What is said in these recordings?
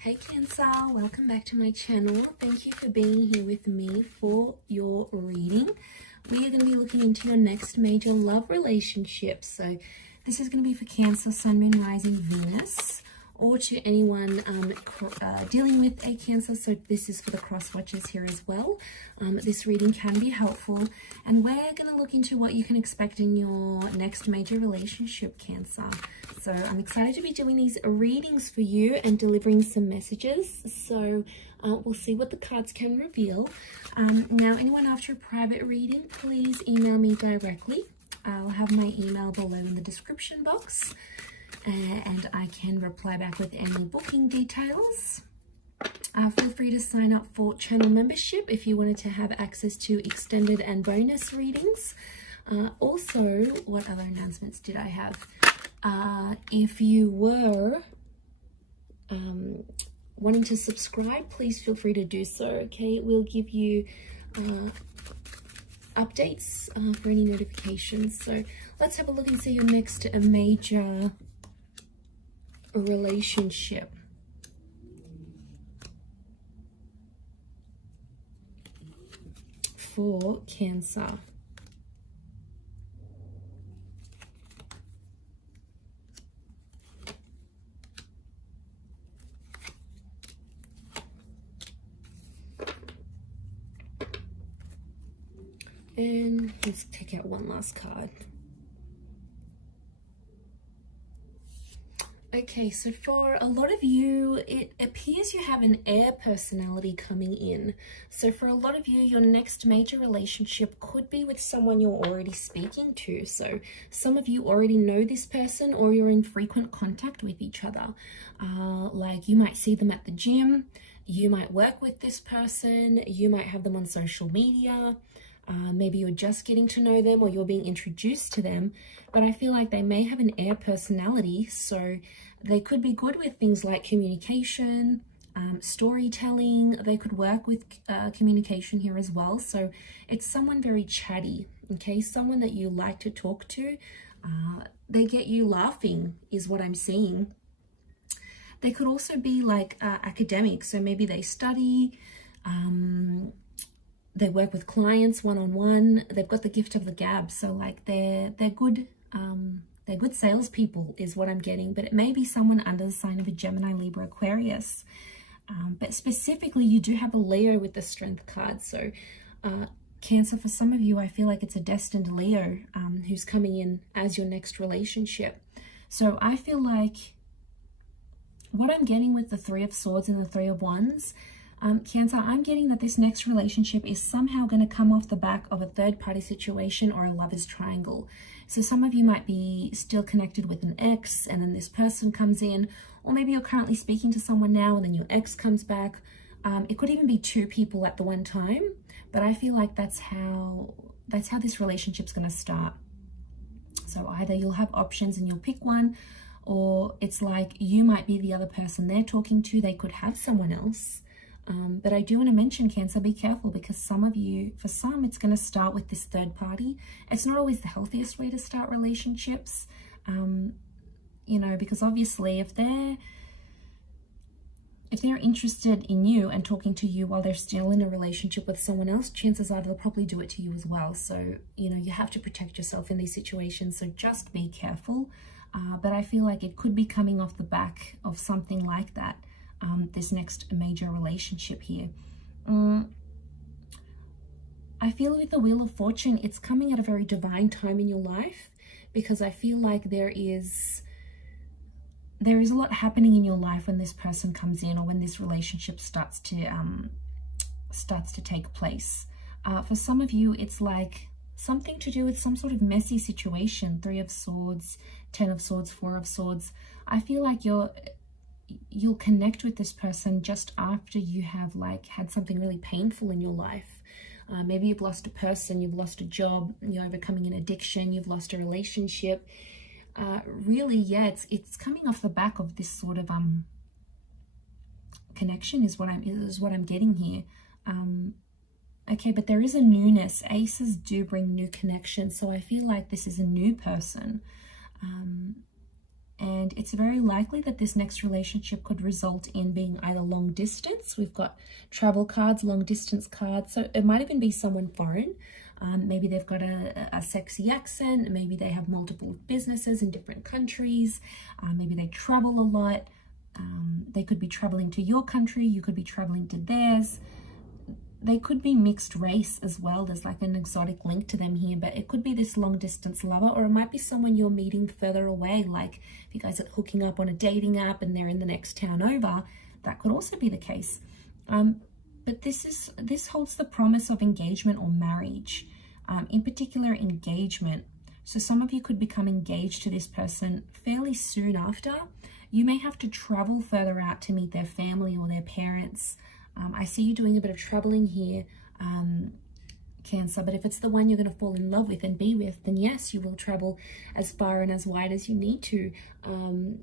Hey Cancer, welcome back to my channel. Thank you for being here with me for your reading. We are going to be looking into your next major love relationship. So this is going to be for Cancer, Sun, Moon, Rising, Venus, or to anyone dealing with a Cancer. So this is for the cross watchers here as well. This reading can be helpful, and we're going to look into what you can expect in your next major relationship, Cancer. So I'm excited to be doing these readings for you and delivering some messages. So we'll see what the cards can reveal. Now, anyone after a private reading, please email me directly. I'll have my email below in the description box, and I can reply back with any booking details. Feel free to sign up for channel membership if you wanted to have access to extended and bonus readings. Also, what other announcements did I have? If you were wanting to subscribe, please feel free to do so. Okay, we'll give you updates for any notifications. So let's have a look and see your next major relationship. For Cancer. And let's take out one last card. Okay, so for a lot of you, it appears you have an air personality coming in. So for a lot of you, your next major relationship could be with someone you're already speaking to. So some of you already know this person, or you're in frequent contact with each other. Like you might see them at the gym, you might work with this person, you might have them on social media. Maybe you're just getting to know them, or you're being introduced to them, but I feel like they may have an air personality, so they could be good with things like communication, storytelling. They could work with communication here as well. So it's someone very chatty, okay? Someone that you like to talk to. They get you laughing is what I'm seeing. They could also be like academic, so maybe they study, they work with clients one-on-one. They've got the gift of the gab, so like they're good salespeople is what I'm getting. But it may be someone under the sign of a Gemini, Libra, Aquarius. But specifically, you do have a Leo with the Strength card. So Cancer, for some of you, I feel like it's a destined Leo who's coming in as your next relationship. So I feel like what I'm getting with the Three of Swords and the Three of Wands, Cancer, I'm getting that this next relationship is somehow going to come off the back of a third-party situation or a lover's triangle. So some of you might be still connected with an ex, and then this person comes in, or maybe you're currently speaking to someone now and then your ex comes back. It could even be two people at the one time, but I feel like that's how this relationship's going to start. So either you'll have options and you'll pick one, or it's like you might be the other person they're talking to. They could have someone else. But I do want to mention, Cancer, be careful, because some of you, for some, it's going to start with this third party. It's not always the healthiest way to start relationships, you know, because obviously if they're interested in you and talking to you while they're still in a relationship with someone else, chances are they'll probably do it to you as well. So, you know, you have to protect yourself in these situations. So just be careful. But I feel like it could be coming off the back of something like that. This next major relationship here. I feel with the Wheel of Fortune, it's coming at a very divine time in your life, because I feel like there is a lot happening in your life when this person comes in, or when this relationship starts to take place. For some of you, it's like something to do with some sort of messy situation. Three of Swords, Ten of Swords, Four of Swords. I feel like you'll connect with this person just after you have like had something really painful in your life. Maybe you've lost a person, you've lost a job, you're overcoming an addiction, you've lost a relationship. Really, yeah, it's coming off the back of this sort of connection is what I'm getting here. Okay, but there is a newness. Aces do bring new connections, so I feel like this is a new person. And it's very likely that this next relationship could result in being either long distance. We've got travel cards, long distance cards. So it might even be someone foreign. Maybe they've got a sexy accent. Maybe they have multiple businesses in different countries. Maybe they travel a lot. They could be traveling to your country. You could be traveling to theirs. They could be mixed race as well. There's like an exotic link to them here, but it could be this long distance lover, or it might be someone you're meeting further away. Like if you guys are hooking up on a dating app and they're in the next town over, that could also be the case. But this holds the promise of engagement or marriage, in particular engagement. So some of you could become engaged to this person fairly soon after. You may have to travel further out to meet their family or their parents. I see you doing a bit of traveling here, Cancer, but if it's the one you're going to fall in love with and be with, then yes, you will travel as far and as wide as you need to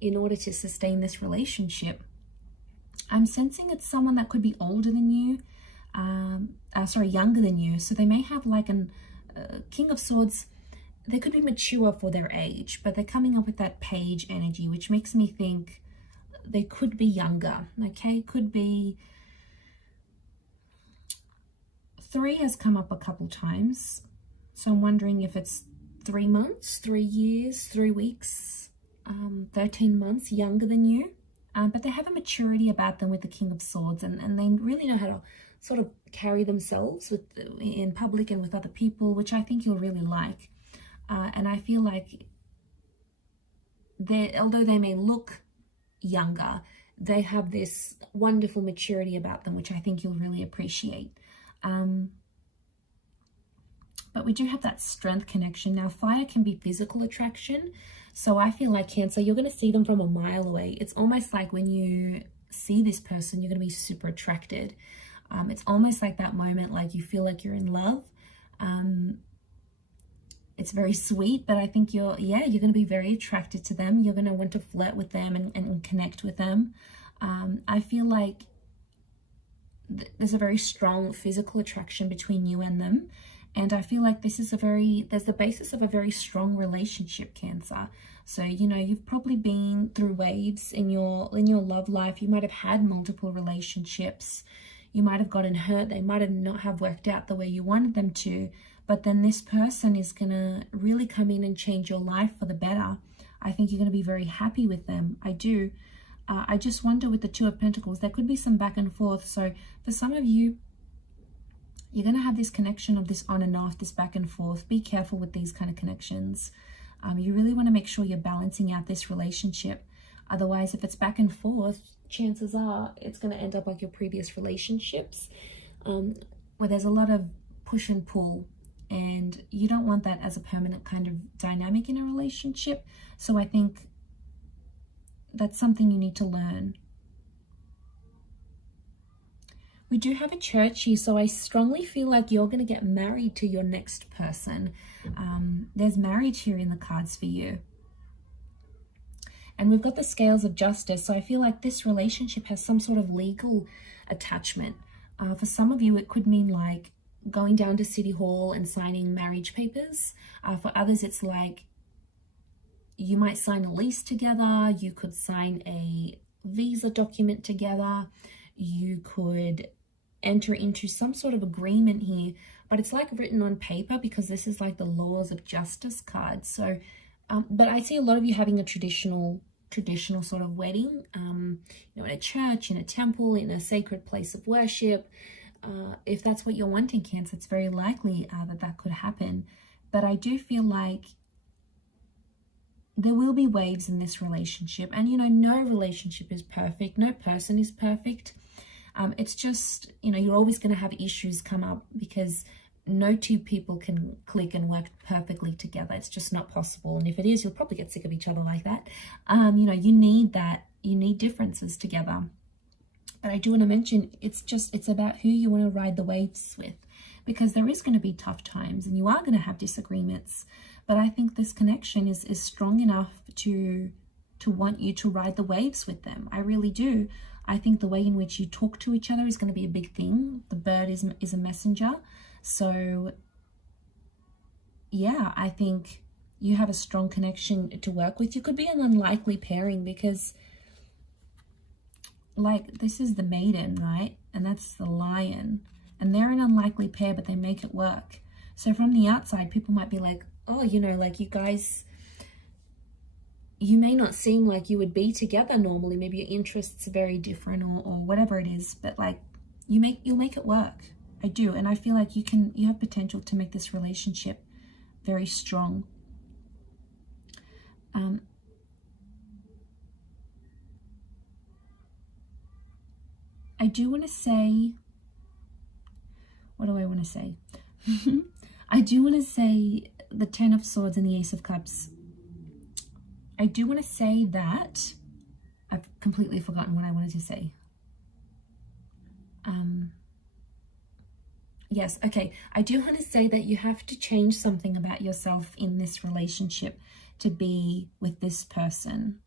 in order to sustain this relationship. I'm sensing it's someone that could be older than you, younger than you. So they may have like an King of Swords. They could be mature for their age, but they're coming up with that page energy, which makes me think they could be younger, okay? Could be... 3 has come up a couple times, so I'm wondering if it's 3 months, 3 years, 3 weeks, 13 months younger than you. But they have a maturity about them with the King of Swords, and they really know how to sort of carry themselves in public and with other people, which I think you'll really like. And I feel like although they may look younger, they have this wonderful maturity about them, which I think you'll really appreciate. But we do have that strength connection. Now, fire can be physical attraction. So I feel like Cancer, you're going to see them from a mile away. It's almost like when you see this person, you're going to be super attracted. It's almost like that moment, like you feel like you're in love. It's very sweet, but I think you're going to be very attracted to them. You're going to want to flirt with them and connect with them. I feel like there's a very strong physical attraction between you and them. And I feel like this is there's the basis of a very strong relationship, Cancer. So, you know, you've probably been through waves in your love life. You might have had multiple relationships. You might have gotten hurt. They might have not have worked out the way you wanted them to. But then this person is going to really come in and change your life for the better. I think you're going to be very happy with them. I do. I just wonder with the Two of Pentacles, there could be some back and forth. So for some of you, you're going to have this connection of this on and off, this back and forth. Be careful with these kind of connections. You really want to make sure you're balancing out this relationship. Otherwise, if it's back and forth, chances are it's going to end up like your previous relationships, where there's a lot of push and pull. And you don't want that as a permanent kind of dynamic in a relationship. So I think that's something you need to learn. We do have a church here, so I strongly feel like you're going to get married to your next person. There's marriage here in the cards for you. And we've got the scales of justice, so I feel like this relationship has some sort of legal attachment. For some of you, it could mean like going down to City Hall and signing marriage papers. For others, it's like you might sign a lease together. You could sign a visa document together. You could enter into some sort of agreement here, but it's like written on paper because this is like the laws of justice card. So, but I see a lot of you having a traditional sort of wedding, you know, in a church, in a temple, in a sacred place of worship. If that's what you're wanting, Cancer, it's very likely that could happen. But I do feel like there will be waves in this relationship. And, you know, no relationship is perfect. No person is perfect. It's just, you know, you're always going to have issues come up because no two people can click and work perfectly together. It's just not possible. And if it is, you'll probably get sick of each other like that. You know, you need that. You need differences together. But I do want to mention, it's about who you want to ride the waves with, because there is going to be tough times and you are going to have disagreements. But I think this connection is strong enough to want you to ride the waves with them. I really do. I think the way in which you talk to each other is going to be a big thing. The bird is a messenger. So yeah, I think you have a strong connection to work with. You could be an unlikely pairing because, like, this is the maiden, right? And that's the lion. And they're an unlikely pair, but they make it work. So from the outside, people might be like, oh, you know, like, you guys, you may not seem like you would be together normally. Maybe your interests are very different or whatever it is. But, like, you'll make it work. I do. And I feel like you have potential to make this relationship very strong. I do want to say, what do I want to say? I do want to say the Ten of Swords and the Ace of Cups. I do want to say that I've completely forgotten what I wanted to say. Yes, okay. I do want to say that you have to change something about yourself in this relationship to be with this person.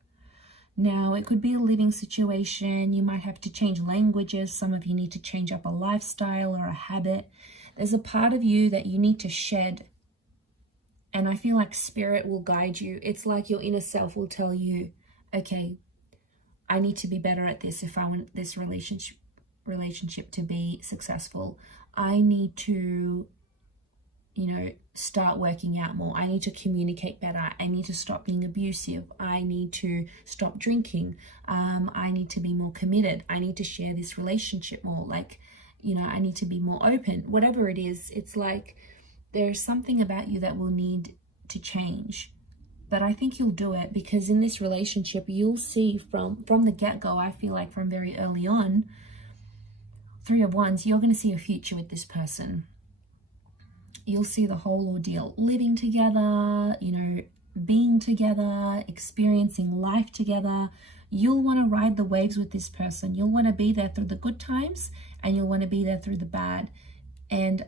Now, it could be a living situation. You might have to change languages. Some of you need to change up a lifestyle or a habit. There's a part of you that you need to shed. And I feel like spirit will guide you. It's like your inner self will tell you, okay, I need to be better at this if I want this relationship to be successful. I need to, you know, start working out more. I need to communicate better. I need to stop being abusive. I need to stop drinking. I need to be more committed. I need to share this relationship more. Like, you know, I need to be more open. Whatever it is, it's like there's something about you that will need to change. But I think you'll do it, because in this relationship, you'll see from the get-go, I feel like from very early on, Three of Wands, you're going to see a future with this person. You'll see the whole ordeal, living together, you know, being together, experiencing life together. You'll want to ride the waves with this person. You'll want to be there through the good times, and you'll want to be there through the bad. And,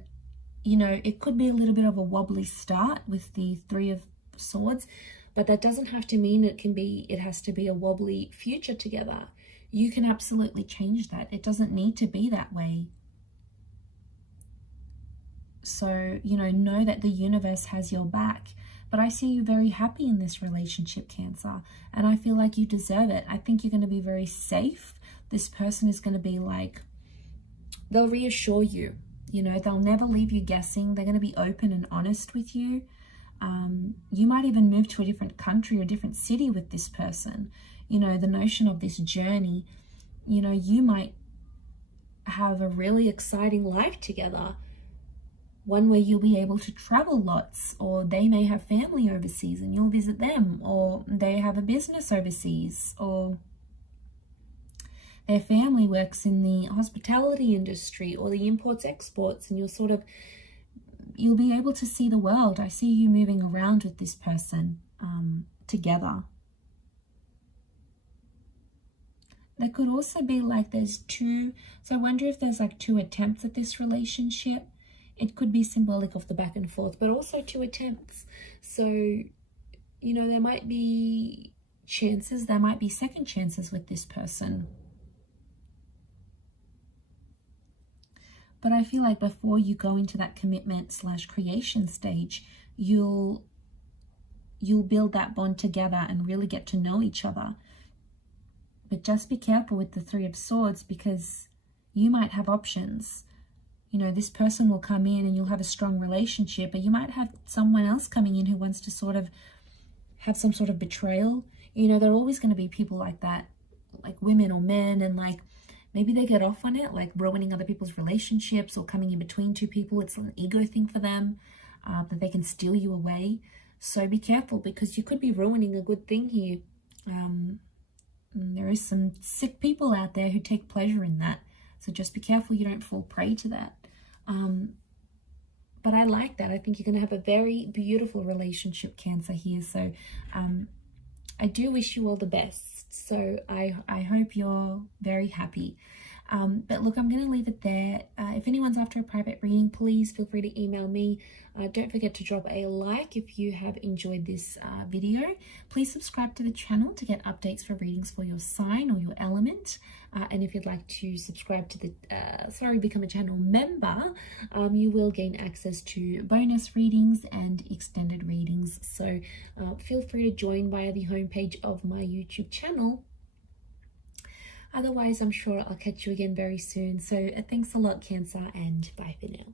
you know, it could be a little bit of a wobbly start with the Three of Swords, but that doesn't have to mean it has to be a wobbly future together. You can absolutely change that. It doesn't need to be that way. So, you know that the universe has your back. But I see you very happy in this relationship, Cancer. And I feel like you deserve it. I think you're going to be very safe. This person is going to be like, they'll reassure you. You know, they'll never leave you guessing. They're going to be open and honest with you. You might even move to a different country or a different city with this person. You know, the notion of this journey, you know, you might have a really exciting life together. One where you'll be able to travel lots, or they may have family overseas and you'll visit them, or they have a business overseas, or their family works in the hospitality industry or the imports exports, and you'll be able to see the world. I see you moving around with this person together. There could also be like there's two, so I wonder if there's like two attempts at this relationship. It could be symbolic of the back and forth, but also two attempts. So, you know, there might be chances, there might be second chances with this person. But I feel like before you go into that commitment / creation stage, you'll build that bond together and really get to know each other. But just be careful with the Three of Swords, because you might have options. You know, this person will come in and you'll have a strong relationship, but you might have someone else coming in who wants to sort of have some sort of betrayal. You know, there are always going to be people like that, like women or men, and like maybe they get off on it, like ruining other people's relationships or coming in between two people. It's an ego thing for them, that they can steal you away. So be careful, because you could be ruining a good thing here. There is some sick people out there who take pleasure in that. So just be careful you don't fall prey to that. But I like that. I think you're going to have a very beautiful relationship, Cancer, here. So I do wish you all the best. So I hope you're very happy. But look, I'm going to leave it there. If anyone's after a private reading, please feel free to email me. Don't forget to drop a like if you have enjoyed this video. Please subscribe to the channel to get updates for readings for your sign or your element. And if you'd like to subscribe to the, become a channel member, you will gain access to bonus readings and extended readings. So feel free to join via the homepage of my YouTube channel. Otherwise, I'm sure I'll catch you again very soon. So thanks a lot, Cancer, and bye for now.